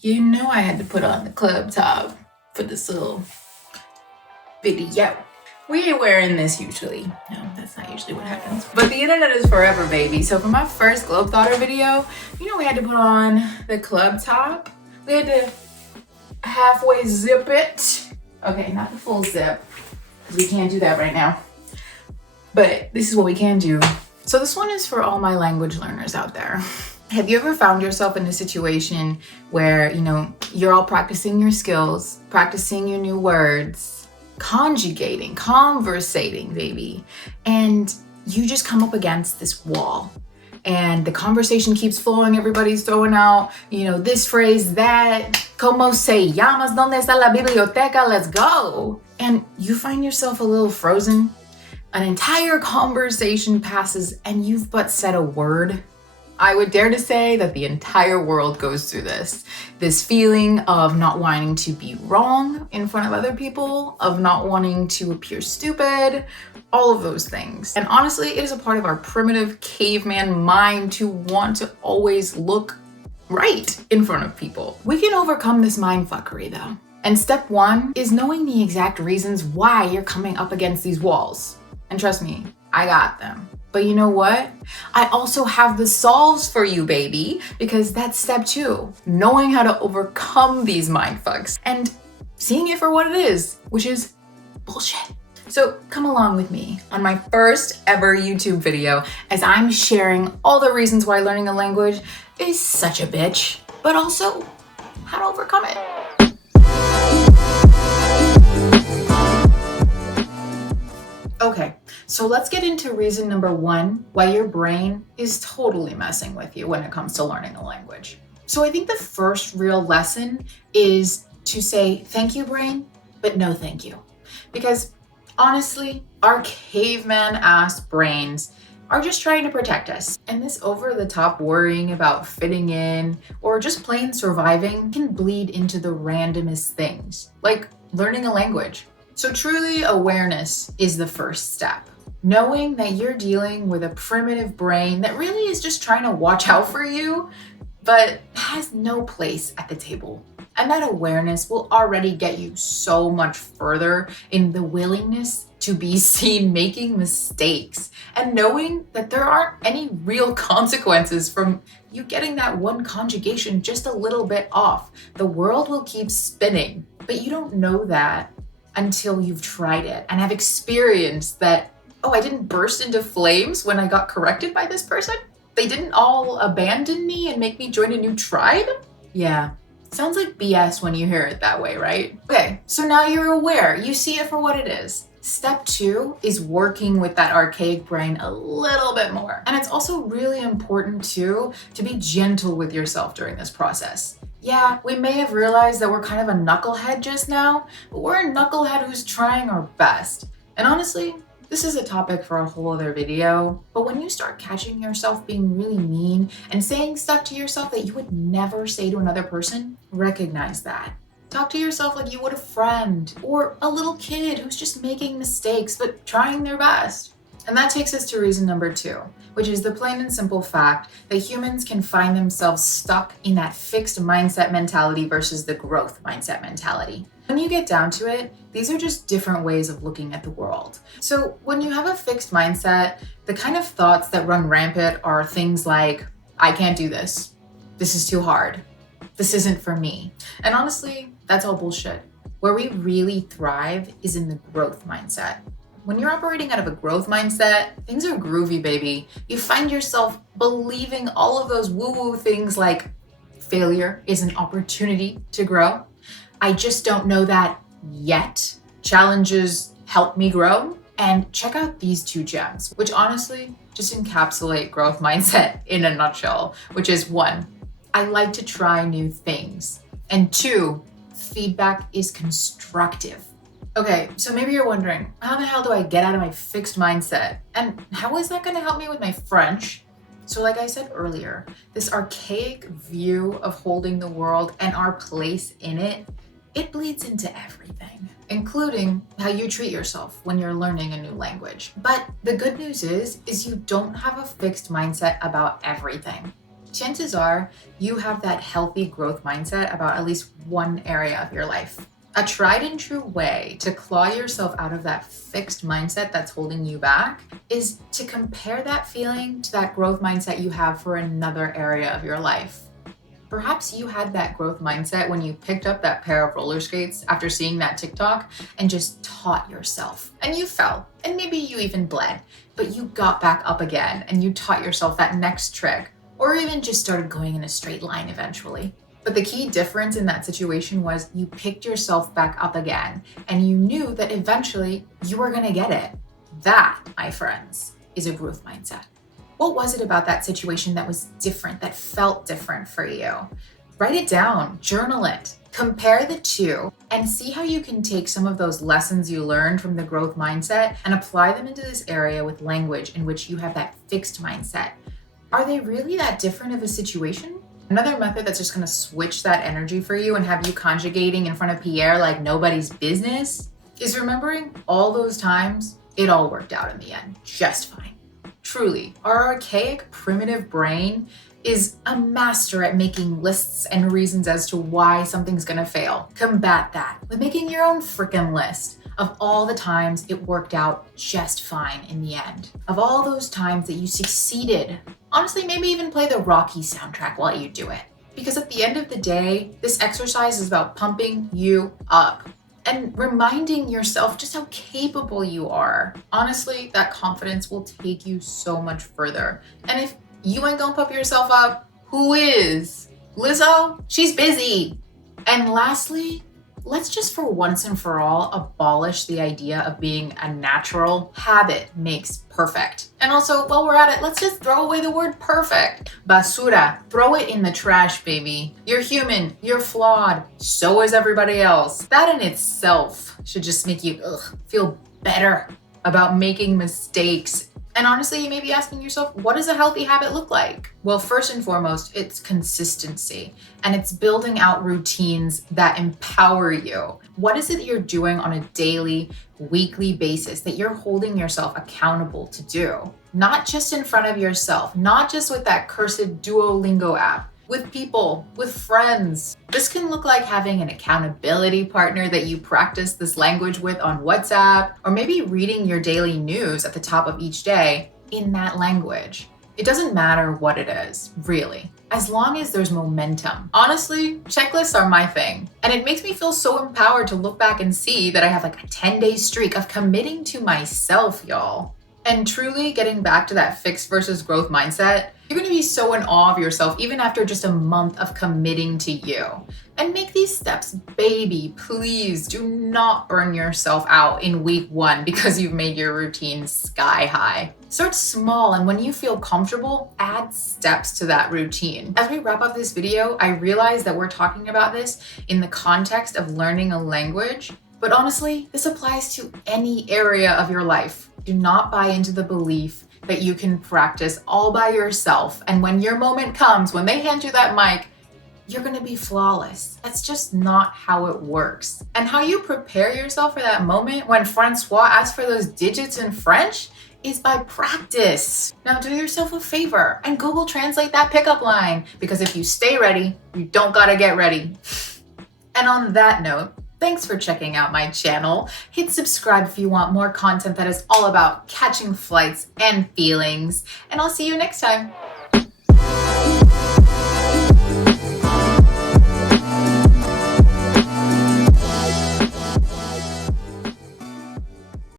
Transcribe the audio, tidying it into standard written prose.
You know I had to put on the club top for this little video. We ain't wearing this usually. No, that's not usually what happens. But the internet is forever, baby. So for my first Globetrotter video, you know we had to put on the club top. We had to halfway zip it. Okay, not the full zip, because we can't do that right now. But this is what we can do. So this one is for all my language learners out there. Have you ever found yourself in a situation where, you're all practicing your skills, practicing your new words, conjugating, conversating, baby, and you just come up against this wall and the conversation keeps flowing, everybody's throwing out, this phrase, that, como se llamas, donde está la biblioteca, let's go. And you find yourself a little frozen. An entire conversation passes and you've but said a word. I would dare to say that the entire world goes through this feeling of not wanting to be wrong in front of other people, of not wanting to appear stupid, all of those things. And honestly, it is a part of our primitive caveman mind to want to always look right in front of people. We can overcome this mindfuckery though. And step one is knowing the exact reasons why you're coming up against these walls. And trust me, I got them. But you know what? I also have the solves for you, baby, because that's step two, knowing how to overcome these mindfucks and seeing it for what it is, which is bullshit. So come along with me on my first ever YouTube video as I'm sharing all the reasons why learning a language is such a bitch, but also how to overcome it. Okay, so let's get into reason number one, why your brain is totally messing with you when it comes to learning a language. So I think the first real lesson is to say, thank you, brain, but no thank you. Because honestly, our caveman-ass brains are just trying to protect us. And this over-the-top worrying about fitting in or just plain surviving can bleed into the randomest things, like learning a language. So truly, awareness is the first step. Knowing that you're dealing with a primitive brain that really is just trying to watch out for you, but has no place at the table. And that awareness will already get you so much further in the willingness to be seen making mistakes and knowing that there aren't any real consequences from you getting that one conjugation just a little bit off. The world will keep spinning, but you don't know that until you've tried it and have experienced that, oh, I didn't burst into flames when I got corrected by this person? They didn't all abandon me and make me join a new tribe? Yeah, sounds like BS when you hear it that way, right? Okay, so now you're aware, you see it for what it is. Step two is working with that archaic brain a little bit more. And it's also really important too, to be gentle with yourself during this process. Yeah, we may have realized that we're kind of a knucklehead just now, but we're a knucklehead who's trying our best. And honestly, this is a topic for a whole other video, but when you start catching yourself being really mean and saying stuff to yourself that you would never say to another person, recognize that. Talk to yourself like you would a friend or a little kid who's just making mistakes but trying their best. And that takes us to reason number two, which is the plain and simple fact that humans can find themselves stuck in that fixed mindset mentality versus the growth mindset mentality. When you get down to it, these are just different ways of looking at the world. So when you have a fixed mindset, the kind of thoughts that run rampant are things like, I can't do this. This is too hard. This isn't for me. And honestly, that's all bullshit. Where we really thrive is in the growth mindset. When you're operating out of a growth mindset, things are groovy, baby. You find yourself believing all of those woo-woo things like failure is an opportunity to grow. I just don't know that yet. Challenges help me grow. And check out these two gems, which honestly just encapsulate growth mindset in a nutshell, which is one, I like to try new things. And two, feedback is constructive. Okay, so maybe you're wondering, how the hell do I get out of my fixed mindset? And how is that gonna help me with my French? So like I said earlier, this archaic view of holding the world and our place in it, it bleeds into everything, including how you treat yourself when you're learning a new language. But the good news is you don't have a fixed mindset about everything. chances are you have that healthy growth mindset about at least one area of your life. A tried and true way to claw yourself out of that fixed mindset that's holding you back is to compare that feeling to that growth mindset you have for another area of your life. Perhaps you had that growth mindset when you picked up that pair of roller skates after seeing that TikTok and just taught yourself. And you fell, and maybe you even bled, but you got back up again and you taught yourself that next trick, or even just started going in a straight line eventually. But the key difference in that situation was you picked yourself back up again and you knew that eventually you were gonna get it. That, my friends, is a growth mindset. What was it about that situation that was different, that felt different for you? Write it down, journal it, compare the two, and see how you can take some of those lessons you learned from the growth mindset and apply them into this area with language in which you have that fixed mindset. Are they really that different of a situation? Another method that's just gonna switch that energy for you and have you conjugating in front of Pierre like nobody's business is remembering all those times it all worked out in the end, just fine. Truly, our archaic, primitive brain is a master at making lists and reasons as to why something's gonna fail. Combat that with making your own freaking list of all the times it worked out just fine in the end. Of all those times that you succeeded. Honestly, maybe even play the Rocky soundtrack while you do it. Because at the end of the day, this exercise is about pumping you up and reminding yourself just how capable you are. Honestly, that confidence will take you so much further. And if you ain't gonna pump yourself up, who is? Lizzo? She's busy. And lastly, let's just for once and for all abolish the idea of being a natural. Habit makes perfect. And also, while we're at it, let's just throw away the word perfect. Basura, throw it in the trash, baby. You're human, you're flawed, so is everybody else. That in itself should just make you feel better about making mistakes. And honestly, you may be asking yourself, what does a healthy habit look like? Well, first and foremost, it's consistency, and it's building out routines that empower you. What is it that you're doing on a daily, weekly basis that you're holding yourself accountable to do? Not just in front of yourself, not just with that cursed Duolingo app, with people, with friends. This can look like having an accountability partner that you practice this language with on WhatsApp, or maybe reading your daily news at the top of each day in that language. It doesn't matter what it is, really, as long as there's momentum. Honestly, checklists are my thing. And it makes me feel so empowered to look back and see that I have like a 10-day streak of committing to myself, y'all. And truly getting back to that fixed versus growth mindset, you're gonna be so in awe of yourself even after just a month of committing to you. And make these steps, baby. Please do not burn yourself out in week 1 because you've made your routine sky high. Start small, and when you feel comfortable, add steps to that routine. As we wrap up this video, I realize that we're talking about this in the context of learning a language, but honestly, this applies to any area of your life. Do not buy into the belief that you can practice all by yourself, and when your moment comes, when they hand you that mic, you're gonna be flawless. That's just not how it works. And how you prepare yourself for that moment when Francois asks for those digits in French is by practice. Now do yourself a favor and Google Translate that pickup line, because if you stay ready, you don't gotta get ready. And on that note, thanks for checking out my channel. Hit subscribe if you want more content that is all about catching flights and feelings. And I'll see you next time.